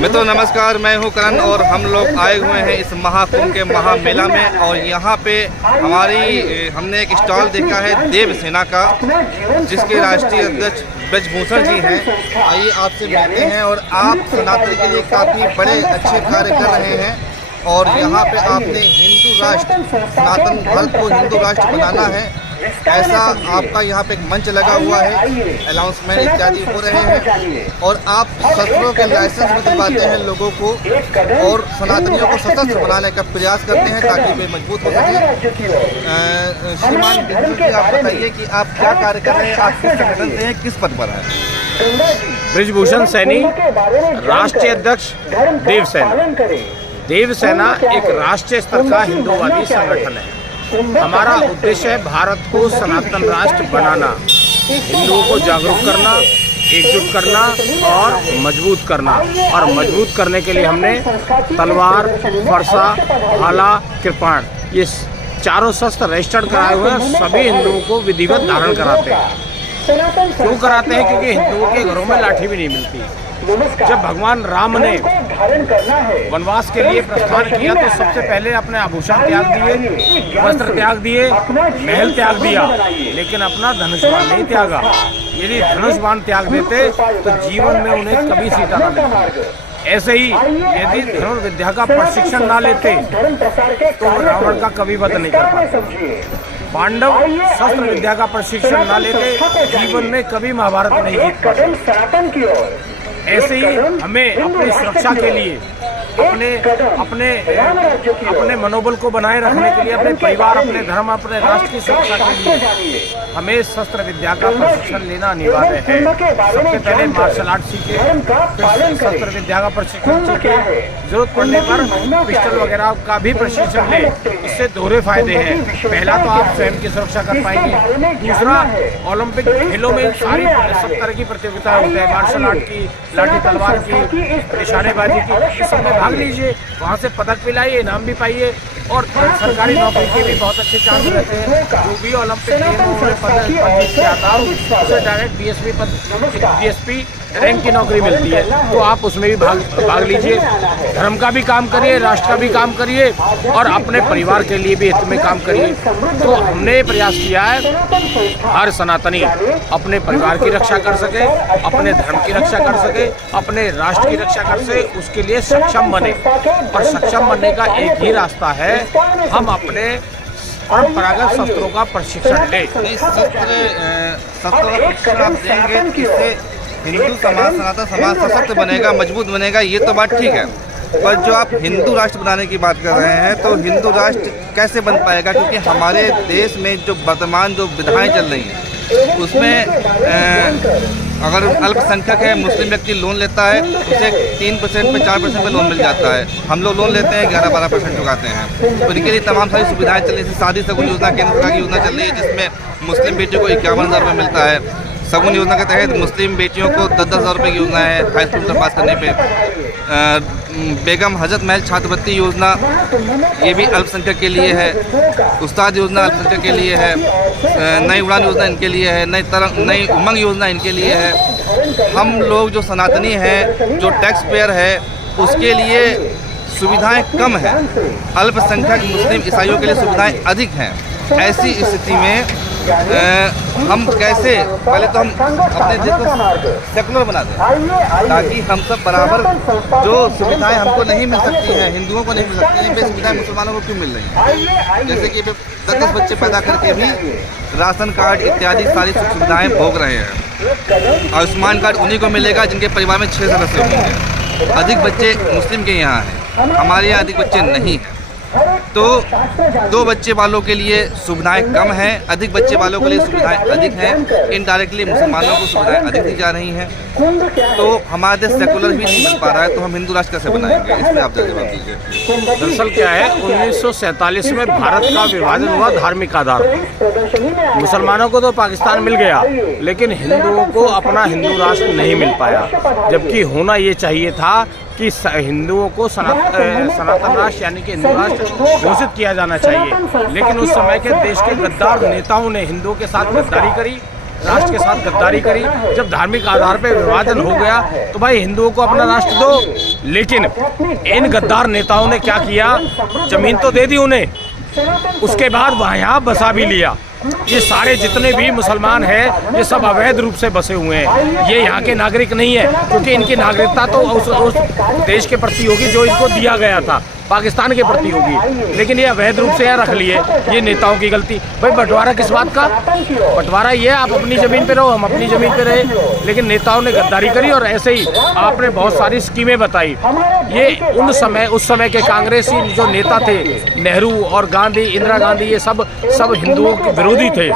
मित्रों नमस्कार, मैं हूं करण और हम लोग आए हुए हैं इस महाकुंभ के महामेला में। और यहाँ पे हमने एक स्टॉल देखा है देवसेना का, जिसके राष्ट्रीय अध्यक्ष ब्रजभूषण जी हैं। आइए आपसे मिलते हैं। और आप सनातन के लिए काफ़ी बड़े अच्छे कार्य कर रहे हैं और यहाँ पे आपने हिंदू राष्ट्र, सनातन भारत को हिंदू राष्ट्र बनाना है, ऐसा आपका यहाँ पे एक मंच लगा हुआ है, अनाउंसमेंट इत्यादि हो रहे हैं। और आप शस्त्रों के लाइसेंस भी दिलवाते हैं लोगों को और सनातनियों को सशस्त्र बनाने का प्रयास करते हैं ताकि वे मजबूत हो सकें। श्रीमान जी, आप बताइए कि आप क्या कार्य कर रहे हैं, आप किस संगठन से हैं, किस पद पर हैं? ब्रजभूषण सैनी, राष्ट्रीय अध्यक्ष देवसेना। देवसेना एक राष्ट्रीय स्तर का हिंदूवादी संगठन है। हमारा उद्देश्य है भारत को सनातन राष्ट्र बनाना, हिंदुओं को जागरूक करना, एकजुट करना और मजबूत करना। और मजबूत करने के लिए हमने तलवार, फरसा, भाला, कृपाण, ये चारों शस्त्र रजिस्टर्ड कराए हुए हैं। सभी हिंदुओं को विधिवत धारण कराते हैं। क्यों कराते हैं? क्योंकि हिंदुओं के घरों में लाठी भी नहीं मिलती। जब भगवान राम ने वनवास के लिए प्रस्थान किया तो सबसे पहले अपने आभूषण त्याग दिए, वस्त्र त्याग दिए, महल त्याग दिया, लेकिन अपना धनुष बाण नहीं त्यागा। यदि धनुष बाण त्याग देते तो जीवन में उन्हें कभी सीता न मिलती। ऐसे ही यदि धनुर्विद्या का प्रशिक्षण ना लेते तो रावण का कभी वध नहीं कर पाते। पांडव शस्त्र विद्या का प्रशिक्षण ना लेते, जीवन में कभी महाभारत नहीं जीत पाते। ऐसे ही हमें अपनी सुरक्षा के लिए, अपने मनोबल को बनाए रखने के लिए, अपने परिवार, अपने धर्म, अपने राष्ट्र की सुरक्षा के लिए हमें शस्त्र विद्या का प्रशिक्षण लेना अनिवार्य है। सबसे पहले मार्शल आर्ट सीखे, फिर शस्त्र विद्या का प्रशिक्षण सीखे, जरूरत पड़ने पर पिस्टल वगैरह का भी प्रशिक्षण ले। इससे दोहरे फायदे हैं। पहला तो आप स्वयं की सुरक्षा कर पाएंगे, दूसरा ओलंपिक खेलों में सब तरह की प्रतियोगिताएं होती है, मार्शल आर्ट की, लाठी तलवार की, निशानेबाजी की, इस सब में भाग लीजिए, वहाँ से पदक भी लाइए, इनाम भी पाइए और सरकारी नौकरी के भी बहुत अच्छे चांस रहते हैं। जो भी ओलंपिक उसे डायरेक्ट DSP रैंक की नौकरी मिलती है, तो आप उसमें भी भाग लीजिए। धर्म का भी काम करिए, राष्ट्र का भी काम करिए और अपने परिवार के लिए भी हित में काम करिए। तो हमने प्रयास किया है हर सनातनी अपने परिवार की रक्षा कर सके, अपने धर्म की रक्षा कर सके, अपने राष्ट्र की रक्षा कर सके, उसके लिए सक्षम बने। और सक्षम बनने का एक ही रास्ता है, हम अपने परंपरागत शस्त्रों का प्रशिक्षण लें। शस्त्रों का प्रशिक्षण आप देंगे, इससे हिंदू समाज, सनातन समाज सशक्त बनेगा, मजबूत बनेगा, ये तो बात ठीक है। पर जो आप हिंदू राष्ट्र बनाने की बात कर रहे हैं, तो हिंदू राष्ट्र कैसे बन पाएगा? क्योंकि हमारे देश में जो वर्तमान जो विधाएं चल रही हैं उसमें अगर अल्पसंख्यक है, मुस्लिम व्यक्ति लोन लेता है, उसे 3% पे 4% पे लोन मिल जाता है। हम लोग लोन लेते हैं 11-12% चुकाते हैं। तो इनके लिए तमाम सारी सुविधाएं चल रही है। शादी सगुन योजना केंद्र सरकार की योजना चल रही है, जिसमें मुस्लिम बेटियों को 51,000 रुपये मिलता है। सगुन योजना के तहत मुस्लिम बेटियों को 10,000 रुपये की योजना है हाई स्कूल तक पास करने पे। बेगम हजरत महल छात्रवृत्ति योजना, ये भी अल्पसंख्यक के लिए है। उस्ताद योजना अल्पसंख्यक के लिए है। नई उड़ान योजना इनके लिए है। नई उमंग योजना इनके लिए है। हम लोग जो सनातनी हैं, जो टैक्स पेयर है, उसके लिए सुविधाएं कम हैं। अल्पसंख्यक मुस्लिम ईसाइयों के लिए सुविधाएं अधिक हैं। ऐसी स्थिति में हम कैसे, पहले तो हम अपने देश को सेकुलर बना दें ताकि हम सब बराबर, जो सुविधाएं हमको नहीं मिल सकती हैं, हिंदुओं को नहीं मिल सकती हैं, वे सुविधाएं मुसलमानों को क्यों मिल रही हैं? जैसे कि 10 बच्चे पैदा करके भी राशन कार्ड इत्यादि सारी सुविधाएं भोग रहे हैं। आयुष्मान कार्ड उन्हीं को मिलेगा जिनके परिवार में 6 सदस्य होंगे। अधिक बच्चे मुस्लिम के यहाँ हैं, हमारे यहाँ अधिक बच्चे नहीं हैं। तो 2 बच्चे वालों के लिए सुविधाएं कम हैं, अधिक बच्चे वालों के लिए सुविधाएं अधिक हैं। इनडायरेक्टली मुसलमानों को सुविधाएं अधिक दी जा रही हैं। तो हमारा देश सेकुलर भी नहीं बन पा रहा है, तो हम हिंदू राष्ट्र कैसे बनाएंगे? इस पर आप जवाब दीजिए। दरअसल क्या है, 1947 में भारत का विभाजन हुआ धार्मिक आधार पर। मुसलमानों को तो पाकिस्तान मिल गया, लेकिन हिंदुओं को अपना हिंदू राष्ट्र नहीं मिल पाया। जबकि होना ये चाहिए था कि हिंदुओं को सनातन राष्ट्र यानी कि हिंदू राष्ट्र घोषित किया जाना चाहिए। लेकिन उस समय के देश के गद्दार नेताओं ने हिंदुओं के साथ गद्दारी करी राष्ट्र के साथ गद्दारी करी। जब धार्मिक आधार पर विभाजन हो गया तो भाई हिंदुओं को अपना राष्ट्र दो। लेकिन इन गद्दार नेताओं ने क्या किया, जमीन तो दे दी उन्हें, उसके बाद वहाँ यहाँ बसा भी लिया। ये सारे जितने भी मुसलमान हैं ये सब अवैध रूप से बसे हुए हैं, ये यहाँ के नागरिक नहीं है, क्योंकि इनकी नागरिकता तो उस देश के प्रति होगी जो इनको दिया गया था, पाकिस्तान के प्रति होगी, लेकिन ये अवैध रूप से यहाँ रख लिए। ये नेताओं की गलती। भाई बंटवारा किस बात का? बंटवारा ये आप अपनी ज़मीन पे रहो, हम अपनी ज़मीन पे रहे, लेकिन नेताओं ने गद्दारी करी। और ऐसे ही आपने बहुत सारी स्कीमें बताई। ये उस समय के कांग्रेसी जो नेता थे, नेहरू और गांधी, इंदिरा गांधी, ये सब हिंदुओं के विरोधी थे।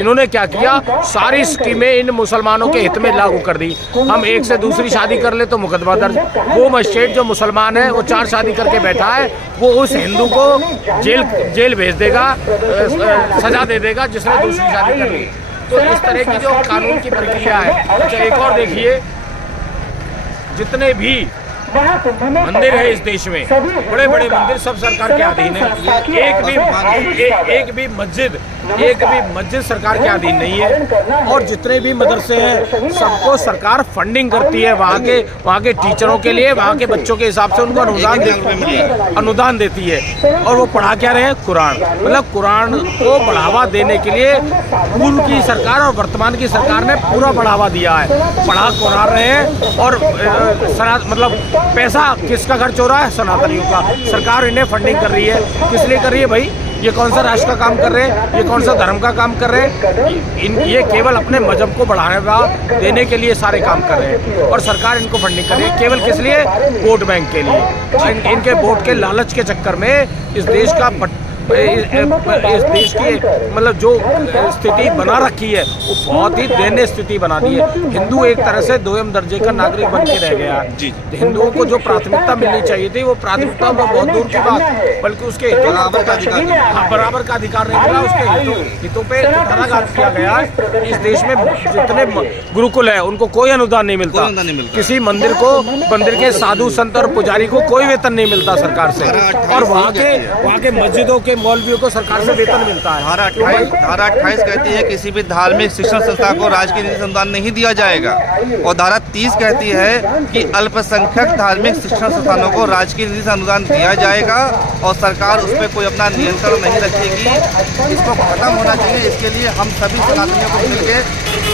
इन्होंने क्या किया, सारी स्कीमें इन मुसलमानों के हित में लागू कर दी। हम एक से दूसरी शादी कर ले तो मुकदमा दर्ज। वो मजिस्ट्रेट जो मुसलमान है वो 4 शादी करके बैठा है, वो उस हिंदू को जेल भेज देगा, सजा दे देगा जिसने दूसरी शादी कर ली। तो इस तरह की जो कानून की प्रक्रिया है। अच्छा, एक और देखिए, जितने भी मंदिर है इस देश में, बड़े बड़े मंदिर सब सरकार के अधीन है। एक भी मस्जिद सरकार के अधीन नहीं है। और जितने भी मदरसे हैं सबको सरकार फंडिंग करती है, वहाँ के टीचरों के लिए, वहाँ के बच्चों के हिसाब से उनको अनुदान देती है। और वो पढ़ा क्या रहे हैं? कुरान। मतलब कुरान को बढ़ावा देने के लिए पूर्व की सरकार और वर्तमान की सरकार ने पूरा बढ़ावा दिया है, पढ़ा कुरान रहे हैं। और मतलब पैसा किसका खर्च हो रहा है? सनातनियों का। सरकार इन्हें फंडिंग कर रही है। किस लिए कर रही है भाई? ये कौन सा राष्ट्र का काम कर रहे हैं? ये कौन सा धर्म का काम कर रहे हैं? ये केवल अपने मजहब को बढ़ावा देने के लिए सारे काम कर रहे हैं। और सरकार इनको फंडिंग कर रही है केवल किस लिए? वोट बैंक के लिए। इनके वोट के लालच के चक्कर में इस देश की मतलब जो स्थिति बना रखी है वो बहुत ही दयनीय स्थिति बना दी है। हिंदू एक तरह से दोयम दर्जे का नागरिक बन के रह गया है। हिंदुओं को जो प्राथमिकता मिलनी चाहिए थी वो प्राथमिकता में बहुत दूर की बात, बल्कि उसके बराबर का अधिकार नहीं मिला। उसके हितों पे कुठाराघात किया गया। इस देश में जितने गुरुकुल है उनको कोई अनुदान नहीं मिलता। किसी मंदिर के साधु संत और पुजारी को कोई वेतन नहीं मिलता सरकार से। और वहाँ के मस्जिदों के मौलवियों को सरकार से वेतन मिलता है। धारा 28 कहती है किसी भी धार्मिक शिक्षण संस्था को राज्य की निधि से अनुदान नहीं दिया जाएगा। और धारा 30 कहती है कि अल्पसंख्यक धार्मिक शिक्षण संस्थानों को राज्य की निधि से अनुदान दिया जाएगा और सरकार उस पर कोई अपना नियंत्रण नहीं रखेगी। इसको खत्म होना चाहिए। इसके लिए हम सभी सनातनियों को मिलकर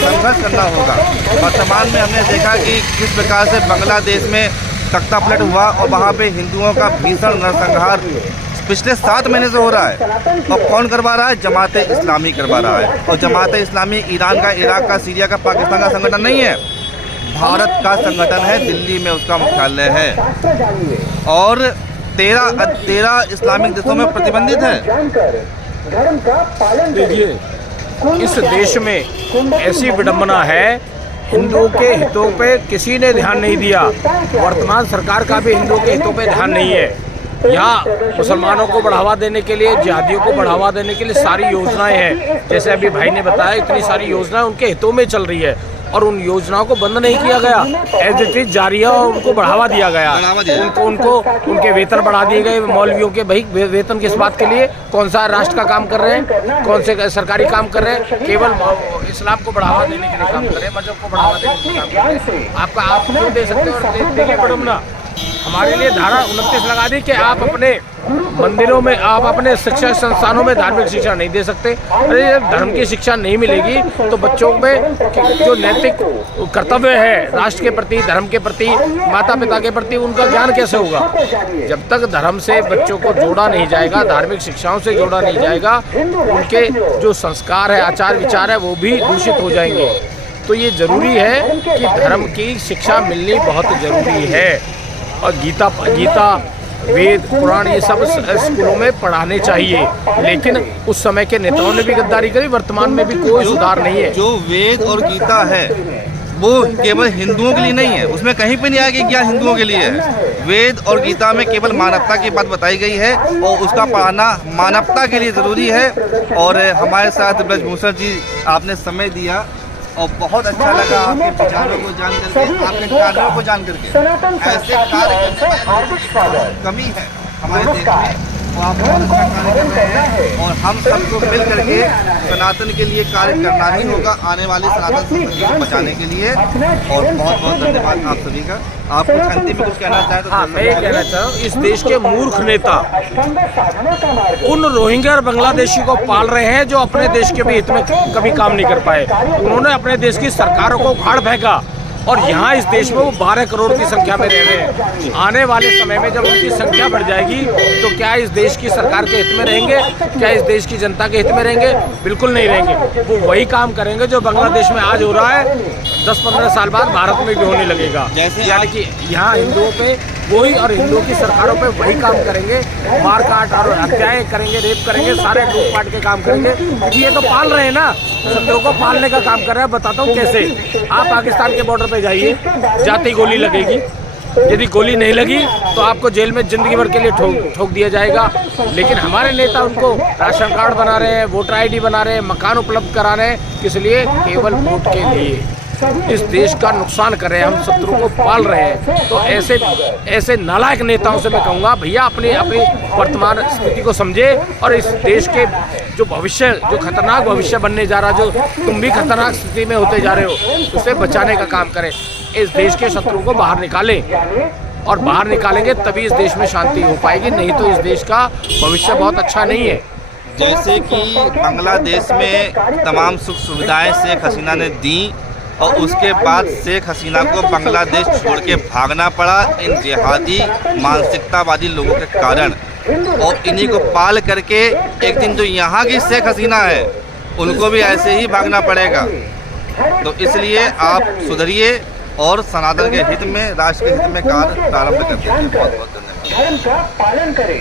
संघर्ष करना होगा। वर्तमान में हमने देखा कि किस प्रकार से बांग्लादेश में तख्ता पलट हुआ और वहाँ पे हिंदुओं का भीषण नरसंहार पिछले 7 महीने से हो रहा है। और कौन करवा रहा है? जमात इस्लामी करवा रहा है। और जमात इस्लामी ईरान का, इराक का, सीरिया का, पाकिस्तान का संगठन नहीं है, भारत का संगठन है। दिल्ली में उसका मुख्यालय है और 13 इस्लामिक देशों में प्रतिबंधित है। देखिए, इस देश में ऐसी विडंबना है, हिंदुओं के हितों पे किसी ने ध्यान नहीं दिया। वर्तमान सरकार का भी हिंदुओं के हितों पे ध्यान नहीं है। यहाँ मुसलमानों को बढ़ावा देने के लिए, जिहादियों को बढ़ावा देने के लिए सारी योजनाएं हैं। जैसे अभी भाई ने बताया, इतनी सारी योजनाएं उनके हितों में चल रही है और उन योजनाओं को बंद नहीं किया गया, एज इट इज जारी है और उनको बढ़ावा दिया गया। उनको उनके वेतन बढ़ा दिए गए। मौलवियों के भाई वेतन किस बात के लिए? कौन सा राष्ट्र का काम कर रहे हैं? कौन से सरकारी काम कर रहे हैं? केवल इस्लाम को बढ़ावा देने के लिए काम कर रहे हैं, मजहब को बढ़ावा देने के लिए काम कर रहे हैं। आप क्यों दे सकते हैं? और देखिए बड़मना, हमारे लिए धारा 29 लगा दी कि आप अपने मंदिरों में, आप अपने शिक्षा संस्थानों में धार्मिक शिक्षा नहीं दे सकते। अरे जब धर्म की शिक्षा नहीं मिलेगी तो बच्चों में जो नैतिक कर्तव्य है राष्ट्र के प्रति, धर्म के प्रति, माता पिता के प्रति, उनका ज्ञान कैसे होगा? जब तक धर्म से बच्चों को जोड़ा नहीं जाएगा, धार्मिक शिक्षाओं से जोड़ा नहीं जाएगा, उनके जो संस्कार है, आचार विचार है, वो भी दूषित हो जाएंगे। तो ये जरूरी है कि धर्म की शिक्षा मिलनी बहुत जरूरी है। और गीता, वेद, पुराण ये सब स्कूलों में पढ़ाने चाहिए। लेकिन उस समय के नेताओं ने भी गद्दारी करी। वर्तमान में भी कोई सुधार नहीं है। जो वेद और गीता है वो केवल हिंदुओं के लिए नहीं है, उसमें कहीं पे नहीं आया कि क्या हिंदुओं के लिए है। वेद और गीता में केवल मानवता की बात बताई गई है और उसका पढ़ाना मानवता के लिए ज़रूरी है। और हमारे साथ ब्रजभूषण जी, आपने समय दिया और बहुत अच्छा लगा आपके विचारों को जान करके, आपके कार्यों को जान करके। ऐसे कार्य करने में कमी है हमारे देश में। आप बहुत अच्छा कार्य कर रहे हैं और हम सबको मिल करके सनातन के लिए कार्य करना ही होगा, आने वाली सनातन संस्कृति को बचाने के लिए। और बहुत बहुत धन्यवाद आप सभी का। आप कुछ अंतिम में कुछ कहना चाहें तो? हाँ, मैं ये कहना चाहता हूँ, इस देश के मूर्ख नेता उन रोहिंग्या और बांग्लादेशी को पाल रहे हैं जो अपने देश के भी हित में कभी काम नहीं कर पाए। उन्होंने अपने देश की सरकारों को उखाड़ फेंका और यहाँ इस देश में वो 12 करोड़ की संख्या में रह रहे हैं। आने वाले समय में जब उनकी संख्या बढ़ जाएगी तो क्या इस देश की सरकार के हित में रहेंगे? क्या इस देश की जनता के हित में रहेंगे? बिल्कुल नहीं रहेंगे। वो वही काम करेंगे जो बांग्लादेश में आज हो रहा है, 10-15 साल बाद भारत में भी होने लगेगा। यानी कि यहाँ हिंदुओं पे वही और हिंदुओं की सरकारों पे वही काम करेंगे, मार काट और हत्याएं करेंगे, रेप करेंगे, सारे लूटपाट के काम करेंगे। क्योंकि ये तो पाल रहे हैं ना, शत्रुओं को पालने का काम कर रहे हैं। बताता हूँ कैसे। आप पाकिस्तान के बॉर्डर पे जाइए, जाते ही गोली लगेगी। यदि गोली नहीं लगी तो आपको जेल में जिंदगी भर के लिए ठोक दिया जाएगा। लेकिन हमारे नेता उनको राशन कार्ड बना रहे हैं, वोटर ID बना रहे हैं, मकान उपलब्ध करा रहे हैं। किस लिए? केवल वोट के लिए। इस देश का नुकसान कर रहे हैं, हम शत्रु को पाल रहे हैं। तो ऐसे नालायक नेताओं से मैं कहूँगा, भैया अपनी वर्तमान स्थिति को समझे और इस देश के जो भविष्य, जो खतरनाक भविष्य बनने जा रहा, जो तुम भी खतरनाक स्थिति में होते जा रहे हो, उसे बचाने का काम करें। इस देश के शत्रु को बाहर निकालें और बाहर निकालेंगे तभी इस देश में शांति हो पाएगी, नहीं तो इस देश का भविष्य बहुत अच्छा नहीं है। जैसे कि बांग्लादेश में तमाम सुख सुविधाएं शेख हसीना ने दी और उसके बाद शेख हसीना को बांग्लादेश छोड़ के भागना पड़ा इन जिहादी मानसिकतावादी लोगों के कारण। और इन्हीं को पाल करके एक दिन जो यहाँ की शेख हसीना है उनको भी ऐसे ही भागना पड़ेगा। तो इसलिए आप सुधरिए और सनातन के हित में, राष्ट्र के हित में कार्य प्रारंभ करते हैं। बहुत बहुत धन्यवाद। धर्म का पालन करें।